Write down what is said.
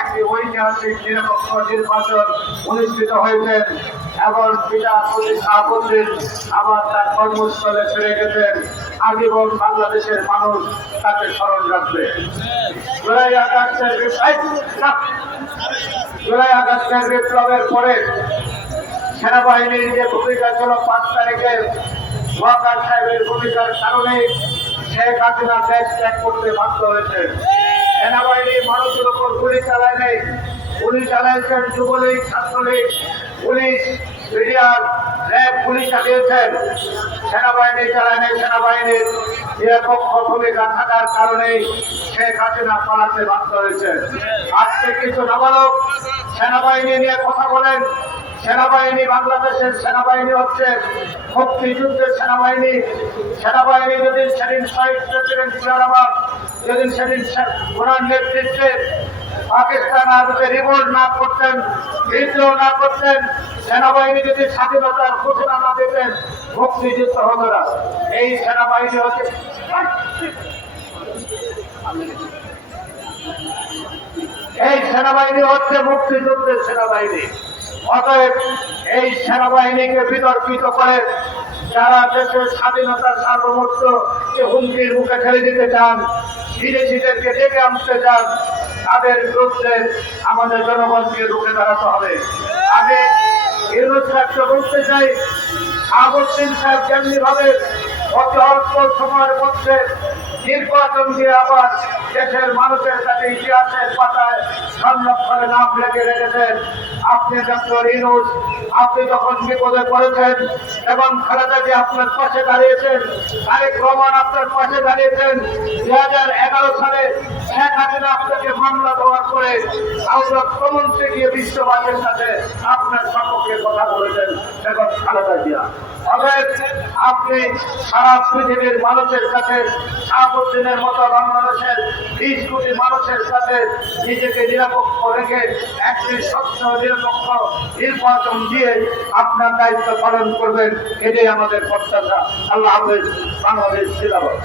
একটি ঐতিহাসিক নিরপেক্ষ নির্বাচন অনুষ্ঠিত হয়েছে এবং পিতা প্রতিষ্ঠা করলেন আবার তার কর্মস্থলে ফিরে গেছেন। আজীবন বাংলাদেশের মানুষ তাকে স্মরণ রাখবে। জুলাই আগস্টের বিপ্লবের পরে সেনাবাহিনীর যে ভূমিকা ছিল 5 তারিখের ওয়াকার সাহেবের ভূমিকার কারণে শেখ হাসিনা দেশ ত্যাগ করতে বাধ্য হয়েছে। সেনাবাহিনী মানুষের উপর গুলি চালায় নেই, গুলি চালাইছেন যুবলীগ, ছাত্রলীগ, পুলিশ, মিডিয়ার, র্যাব গুলি চালিয়েছেন। সেনাবাহিনী চালায় নেই। সেনাবাহিনীর নিরপেক্ষ ভূমিকা থাকার কারণেই শেখ হাসিনা পালাতে বাধ্য হয়েছে। আজকে কিছু নাবালক সেনাবাহিনী নিয়ে কথা বলেন। সেনাবাহিনী, বাংলাদেশের সেনাবাহিনী হচ্ছে মুক্তিযুদ্ধের সেনাবাহিনী। সেনাবাহিনী যদি সেদিন শহীদ প্রেসিডেন্ট জিয়া রহমান যেদিন সেদিন ওনার নেতৃত্বে পাকিস্তান আরবে রিভোল্ট না করতেন, বিদ্রোহ না করতেন, সেনাবাহিনী যদি স্বাধীনতার ঘোষণা না দিতেন, মুক্তিযুদ্ধ হতো না। এই সেনাবাহিনী হচ্ছে মুক্তিযুদ্ধের সেনাবাহিনী। অতএব এই সেনাবাহিনীকে বিতর্কিত করে যারা দেশের স্বাধীনতার সার্বভৌমত্বকে হুমকির মুখে ঠেলে দিতে চান, বিদেশিদেরকে ডেকে আনতে চান, তাদের বিরুদ্ধে আমাদের জনগণকে রুখে দাঁড়াতে হবে। আমি ইউনুস সাহেবকে বলতে চাই, শাহাবুদ্দিন সাহেব যেমনি ভাবে অতি অল্প সময়ের মধ্যে নির্বাচন দিয়ে আবার দেশের মানুষের কাছে ইতিহাসের পাতায় সংরক্ষণের নাম লেগে রেখেছেন, আপনি ডক্টর ইউনুস আপনি যখন বিপদে পড়েছেন এবং খালেদা জিয়া আপনার পাশে দাঁড়িয়েছেন, তারেক রহমান আপনার পাশে দাঁড়িয়েছেন, 2011 সালে শেখ হাসিনা আপনাকে মামলা দেওয়ার পরে প্রধানমন্ত্রী গিয়ে বিশ্ববাসীর সাথে আপনার সপক্ষে কথা বলেছেন এবং খালেদা জিয়া। অতএব আপনি সারা পৃথিবীর মানুষের কাছে শাহাবুদ্দিনের মতো বাংলাদেশের 20 কোটি মানুষের সাথে নিজেকে নিরপেক্ষ রেখে একটি স্বচ্ছ নিরপেক্ষ নির্বাচন দিয়ে আপনার দায়িত্ব পালন করবেন, এটাই আমাদের প্রত্যাশা। আল্লাহ হাফেজ। বাংলাদেশ জিন্দাবাদ।